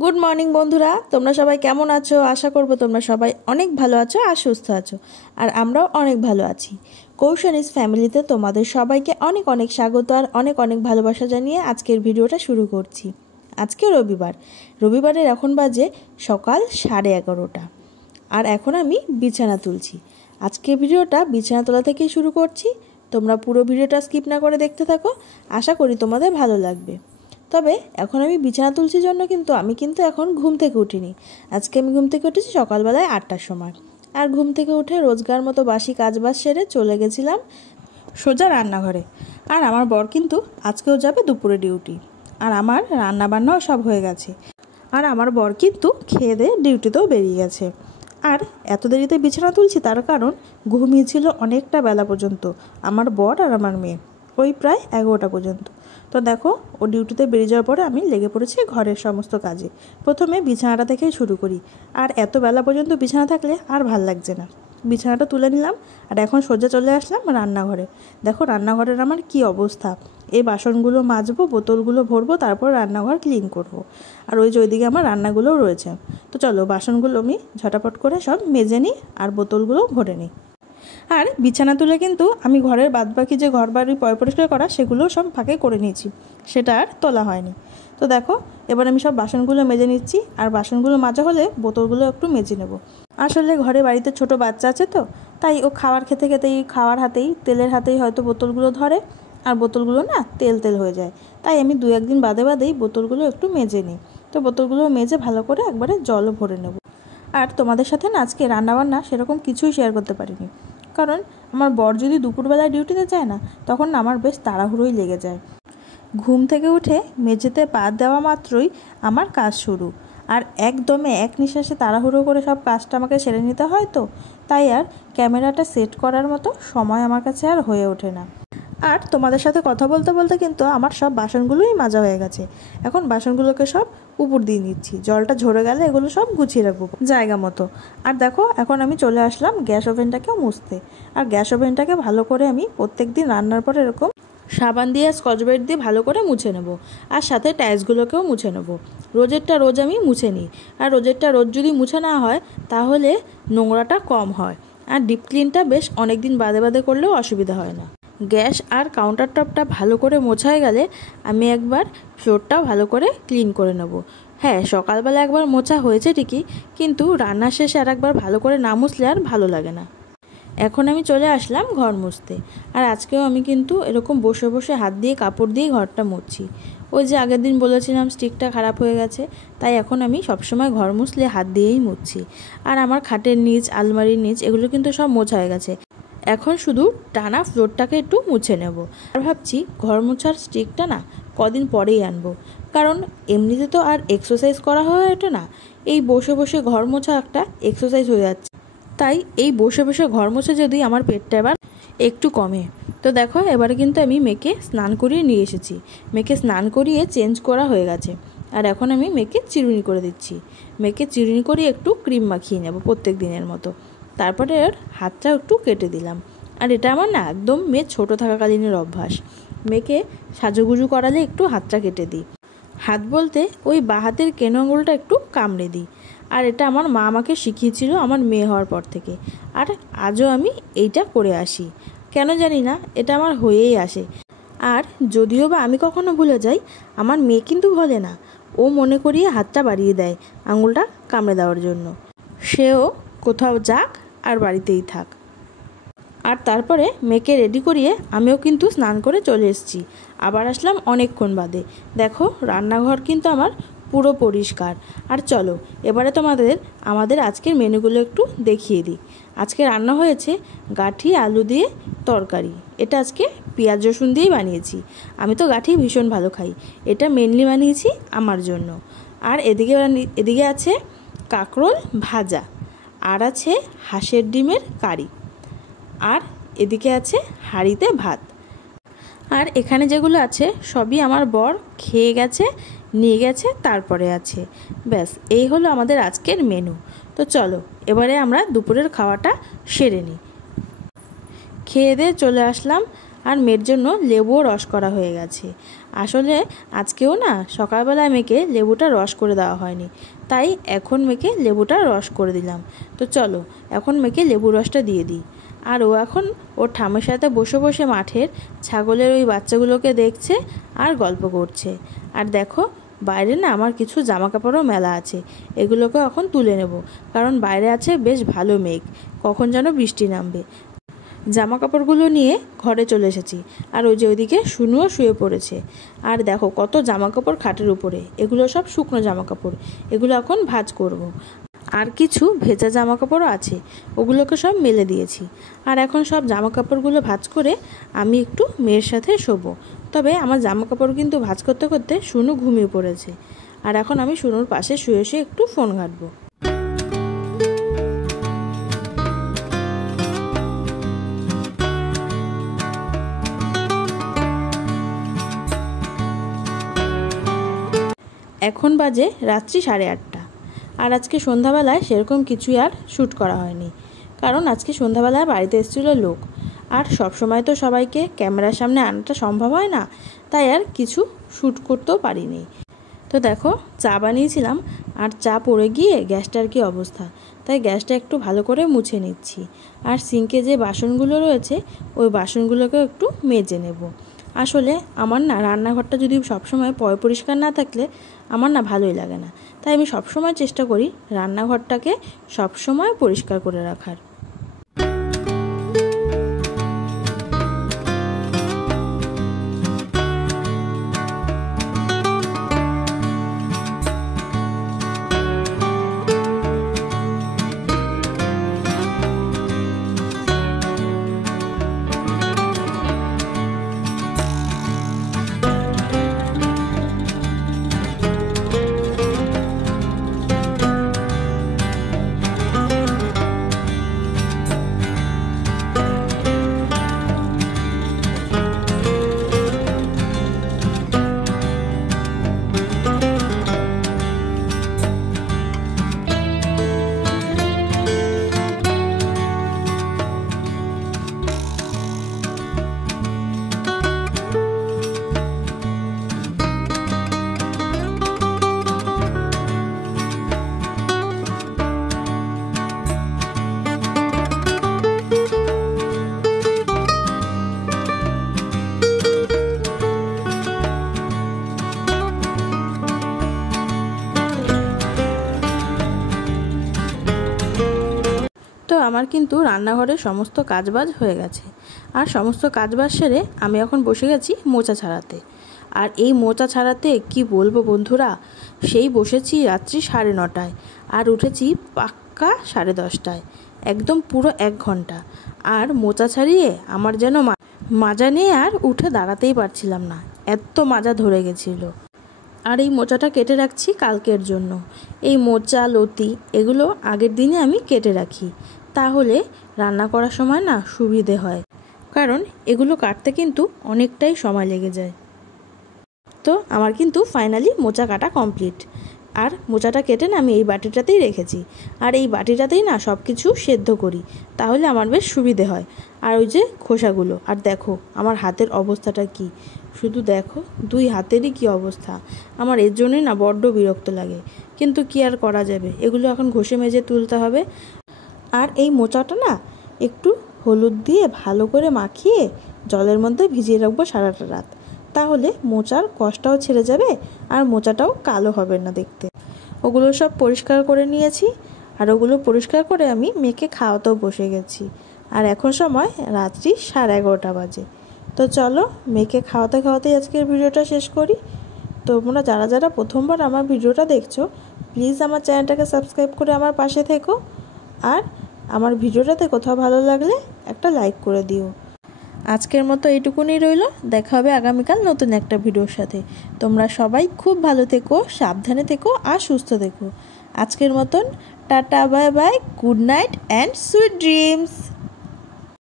Good morning বন্ধুরা, তোমরা সবাই কেমন আছো? আশা করব তোমরা সবাই অনেক ভালো আছো আর সুস্থ আছো। আর আমরাও অনেক ভালো আছি। কৌশানিস ফ্যামিলিতে তোমাদের সবাইকে অনেক অনেক স্বাগত আর অনেক অনেক ভালোবাসা জানিয়ে আজকের ভিডিওটা শুরু করছি। আজকে রবিবারের এখন বাজে সকাল 11:30 আর এখন আমি বিছানা তুলছি। আজকের ভিডিওটা বিছানা তোলা থেকেই শুরু করছি। তোমরা পুরো ভিডিওটা স্কিপ না করে দেখতে থাকো, আশা করি তোমাদের ভালো লাগবে। তবে এখন আমি বিছানা তুলছি জন্য আমি এখন ঘুম থেকে উঠিনি। আজকে আমি ঘুম থেকে উঠেছি সকালবেলায় 8টার সময়। আর ঘুম থেকে উঠে রোজগার মতো বাসি কাজবাজ সেরে চলে গেছিলাম সোজা রান্নাঘরে। আর আমার বর আজকেও যাবে দুপুরে ডিউটি। আর আমার রান্নাবান্নাও সব হয়ে গেছে। আর আমার বর খেয়ে দিয়ে ডিউটিতেও বেরিয়ে গেছে। আর এত দেরিতে বিছানা তুলছি তার কারণ ঘুমিয়েছিল অনেকটা বেলা পর্যন্ত আমার বর আর আমার মেয়ে, ওই প্রায় 11টা পর্যন্ত। তো দেখো, ও ডিউটিতে বেরিয়ে যাওয়ার পরে আমি লেগে পড়েছি ঘরের সমস্ত কাজে। প্রথমে বিছানাটা থেকেই শুরু করি। আর এত বেলা পর্যন্ত বিছানা থাকলে আর ভাল লাগছে না। বিছানাটা তুলে নিলাম আর এখন সোজা চলে আসলাম রান্নাঘরে। দেখো রান্নাঘরের আমার কি অবস্থা। এই বাসনগুলো মাজবো, বোতলগুলো ভরবো, তারপর রান্নাঘর ক্লিন করব। আর ওই যে ওইদিকে আমার রান্নাগুলোও রয়েছে। তো চলো বাসনগুলো আমি ঝটাপট করে সব মেজে নিই আর বোতলগুলো ভরে নিই। আর বিছানা তুলে আমি ঘরের বাদবাকি যে ঘর বাড়ি পরিষ্কার করা সেগুলো সব ফাঁকে করে নিয়েছি, সেটা আর তোলা হয়নি। তো দেখো এবার আমি সব বাসনগুলো মেজে নিচ্ছি। আর বাসনগুলো মাজা হলে বোতলগুলো একটু মেজে নেব। আসলে ঘরে বাড়িতে ছোট বাচ্চা আছে, তো তাই ও খাবার খেতে খেতেই তেলের হাতেই হয়তো বোতলগুলো ধরে। আর বোতলগুলো না তেল তেল হয়ে যায়। তাই আমি 2-1 দিন বাদেই বোতলগুলো একটু মেজে নিই। তো বোতলগুলো মেজে ভালো করে একবারে জলও ভরে নেব। আর তোমাদের সাথে না আজকে রান্নাবান্না সেরকম কিছুই শেয়ার করতে পারিনি, কারণ আমার বর যদি দুপুরবেলায় ডিউটিতে যায় না, তখন না আমার বেশ তাড়াহুড়োই লেগে যায়। ঘুম থেকে উঠে মেঝেতে পা দেওয়া মাত্রই আমার কাজ শুরু। আর একদমে এক নিঃশ্বাসে তাড়াহুড়ো করে সব কাজটা আমাকে সেরে নিতে হয়, তো তাই আর ক্যামেরাটা সেট করার মতো সময় আমার কাছে আর হয়ে ওঠে না। আর তোমাদের সাথে কথা বলতে বলতে আমার সব বাসনগুলোই মাজা হয়ে গেছে। এখন বাসনগুলোকে সব উপর দিয়ে নিচ্ছি, জলটা ঝরে গেলে এগুলো সব গুছিয়ে রাখবো জায়গা মতো। আর দেখো এখন আমি চলে আসলাম গ্যাস ওভেনটাকেও মুছতে। আর গ্যাস ওভেনটাকে ভালো করে আমি প্রত্যেক দিন রান্নার পরে এরকম সাবান দিয়ে স্কচ ব্রাইট দিয়ে ভালো করে মুছে নেব। আর সাথে টাইলসগুলোকেও মুছে নেব। রোজেরটা রোজ আমি মুছে নিই। আর রোজেরটা রোজ যদি মুছে না হয় তাহলে নোংরাটা কম হয়। আর ডিপ ক্লিনটা বেশ অনেক দিন বাদে করলেও অসুবিধা হয় না। গ্যাস আর কাউন্টার টপটা ভালো করে মোছা হয়ে গেলে আমি একবার ফ্লোরটাও ভালো করে ক্লিন করে নেব। হ্যাঁ, সকালবেলা একবার মোছা হয়েছে ঠিকই, কিন্তু রান্নার শেষে আর একবার ভালো করে না মুছলে আর ভালো লাগে না। এখন আমি চলে আসলাম ঘর মুছতে। আর আজকেও আমি এরকম বসে বসে হাত দিয়ে কাপড় দিয়ে ঘরটা মুছছি। ওই যে আগের দিন বলেছিলাম স্টিকটা খারাপ হয়ে গেছে, তাই এখন আমি সবসময় ঘর মুছলে হাত দিয়েই মুছছি। আর আমার খাটের নিচ, আলমারির নিচ এগুলো সব মোছা হয়ে গেছে। এখন শুধু টানা ফ্লোরটাকে একটু মুছে নেব। আর ভাবছি ঘর মোছার স্টিকটা না কদিন পরেই আনবো, কারণ এমনিতে তো আর এক্সারসাইজ করা হয় এটা না। এই বসে বসে ঘর মোছা একটা এক্সারসাইজ হয়ে যাচ্ছে। তাই এই বসে বসে ঘর মোছা যদি আমার পেটটা এবার একটু কমে। তো দেখো এবারে আমি মেয়েকে স্নান করিয়ে নিয়ে এসেছি। মেয়েকে স্নান করিয়ে চেঞ্জ করা হয়ে গেছে। আর এখন আমি মেয়েকে চিরুনি করে দিচ্ছি। মেয়েকে চিরুনি করিয়ে একটু ক্রিম মাখিয়ে নেব প্রত্যেক দিনের মতো। তারপরে ওর হাতটা একটু কেটে দিলাম। আর এটা আমার না একদম মেয়ে ছোটো থাকাকালীনের অভ্যাস। মেয়েকে সাজুগুজু করালে একটু হাতটা কেটে দিই। হাত বলতে ওই বাঁ হাতের কেনো আঙুলটা একটু কামড়ে দিই। আর এটা আমার মা আমাকে শিখিয়েছিল আমার মেয়ে হওয়ার পর থেকে। আর আজও আমি এইটা করে আসি, কেন জানি না এটা আমার হয়েই আসে। আর যদিও বা আমি কখনো ভুলে যাই, আমার মেয়ে ভোলে না। ও মনে করিয়ে হাতটা বাড়িয়ে দেয় আঙুলটা কামড়ে দেওয়ার জন্য। সেও কোথাও যাক আর বাড়িতেই থাক। আর তারপরে মেয়েকে রেডি করিয়ে আমিও স্নান করে চলে এসেছি। আবার আসলাম অনেকক্ষণ বাদে। দেখো রান্নাঘর আমার পুরো পরিষ্কার। আর চলো এবারে আমাদের আজকের মেনুগুলো একটু দেখিয়ে দিই। আজকে রান্না হয়েছে গাঠি আলু দিয়ে তরকারি। এটা আজকে পেঁয়াজ রসুন দিয়েই বানিয়েছি। আমি তো গাঠি ভীষণ ভালো খাই, এটা মেনলি বানিয়েছি আমার জন্য। আর এদিকে আছে কাঁকরোল ভাজা, আর আছে হাঁসের ডিমের কারি, আর এদিকে আছে হাঁড়িতে ভাত। আর এখানে যেগুলো আছে সবই আমার বর খেয়ে গেছে, নিয়ে গেছে, তারপরে আছে। ব্যাস এই হলো আমাদের আজকের মেনু। তো চলো এবারে আমরা দুপুরের খাওয়াটা সেরে নিই। খেয়ে দিয়ে চলে আসলাম। আর মেয়ের জন্য লেবুও রস করা হয়ে গেছে। আসলে আজকেও না সকালবেলায় মেয়েকে লেবুটা রস করে দেওয়া হয়নি, তাই এখন মেয়েকে লেবুটা রস করে দিলাম। তো চলো এখন মেয়েকে লেবু রসটা দিয়ে দিই। আর ও এখন ওর ঠামের সাথে বসে বসে মাঠের ছাগলের ওই বাচ্চাগুলোকে দেখছে আর গল্প করছে। আর দেখো বাইরে না আমার কিছু জামা কাপড়ও মেলা আছে, এগুলোকে এখন তুলে নেব, কারণ বাইরে আছে বেশ ভালো মেঘ, কখন যেন বৃষ্টি নামবে। জামা কাপড়গুলো নিয়ে ঘরে চলে এসেছি, আর ওই যে ওইদিকে শুনুও শুয়ে পড়েছে। আর দেখো কত জামা কাপড় খাটের উপরে, এগুলো সব শুকনো জামা কাপড়, এগুলো এখন ভাঁজ করব। আর কিছু ভেজা জামা কাপড়ও আছে, ওগুলোকে সব মেলে দিয়েছি। আর এখন সব জামা কাপড়গুলো ভাঁজ করে আমি একটু মেয়ের সাথে শোবো। তবে আমার জামা কাপড় কিন্তু ভাঁজ করতে করতে শুনু ঘুমিয়ে পড়েছে, আর এখন আমি শুনুর পাশে শুয়ে শুয়ে একটু ফোন ঘাঁটবো। এখন বাজে রাত্রি 8:30। আর আজকে সন্ধ্যাবেলায় সেরকম কিছুই আর শ্যুট করা হয়নি, কারণ আজকে সন্ধ্যাবেলায় বাড়িতে এসেছিল লোক, আর সবসময় তো সবাইকে ক্যামেরার সামনে আনাটা সম্ভব হয় না, তাই আর কিছু শ্যুট করতেও পারিনি। তো দেখো চা বানিয়েছিলাম, আর চা পড়ে গিয়ে গ্যাসটার কি অবস্থা, তাই গ্যাসটা একটু ভালো করে মুছে নিচ্ছি। আর সিঙ্কে যে বাসনগুলো রয়েছে ওই বাসনগুলোকেও একটু মেজে নেব। আসলে আমার না রান্নাঘরটা যদি সবসময় পরিষ্কার না থাকলে আমার না ভালোই লাগে না, তাই আমি সবসময় চেষ্টা করি রান্নাঘরটাকে সবসময় পরিষ্কার করে রাখার। তো আমার কিন্তু রান্নাঘরের সমস্ত কাজবাজ হয়ে গেছে, আর সমস্ত কাজবাজ সেরে আমি এখন বসে গেছি মোচা ছাড়াতে। আর এই মোচা ছাড়াতে কি বলবো বন্ধুরা, সেই বসেছি রাত্রি 9:30 আর উঠেছি পাক্কা 10:30, একদম পুরো 1 ঘন্টা। আর মোচা ছাড়িয়ে আমার যেন মাজা নিয়ে আর উঠে দাঁড়াতেই পারছিলাম না, এত মাজা ধরে গেছিল। আর এই মোচাটা কেটে রাখছি কালকের জন্য। এই মোচা লতি এগুলো আগের দিনে আমি কেটে রাখি, তাহলে রান্না করার সময় না সুবিধে হয়, কারণ এগুলো কাটতে কিন্তু অনেকটাই সময় লেগে যায়। তো আমার কিন্তু ফাইনালি মোচা কাটা কমপ্লিট। আর মোচাটা কেটে না আমি এই বাটিটাতেই রেখেছি, আর এই বাটিটাতেই না সব কিছু সেদ্ধ করি, তাহলে আমার বেশ সুবিধে হয়। আর ওই যে খোসাগুলো, আর দেখো আমার হাতের অবস্থাটা কি, শুধু দেখো 2 হাতেরই কি অবস্থা। আমার এর জন্যই না বড্ড বিরক্ত লাগে, কিন্তু কি আর করা যাবে, এগুলো এখন ঘষে মেজে তুলতে হবে। আর এই মোচাটা না একটু হলুদ দিয়ে ভালো করে মাখিয়ে জলের মধ্যে ভিজিয়ে রাখবো সারাটা রাত, তাহলে মোচার কষটাও ছেড়ে যাবে আর মোচাটাও কালো হবে না দেখতে। ওগুলো সব পরিষ্কার করে নিয়েছি, আর ওগুলো পরিষ্কার করে আমি মেয়েকে খাওয়াতেও বসে গেছি। আর এখন সময় রাত্রি 11:30 বাজে। তো চলো মেয়েকে খাওয়াতে খাওয়াতেই আজকের ভিডিওটা শেষ করি। তোমরা যারা যারা প্রথমবার আমার ভিডিওটা দেখছো, প্লিজ আমার চ্যানেলটাকে সাবস্ক্রাইব করে আমার পাশে থেকো, আর আমার ভিডিওটাতে কোথাও ভালো লাগলে একটা লাইক করে দিও। আজকের মতো এইটুকুনি রইল, দেখা হবে আগামীকাল নতুন একটা ভিডিওর সাথে। তোমরা সবাই খুব ভালো থেকো, সাবধানে থেকো আর সুস্থ থেকো। আজকের মতন tata, bye bye, good night and sweet dreams.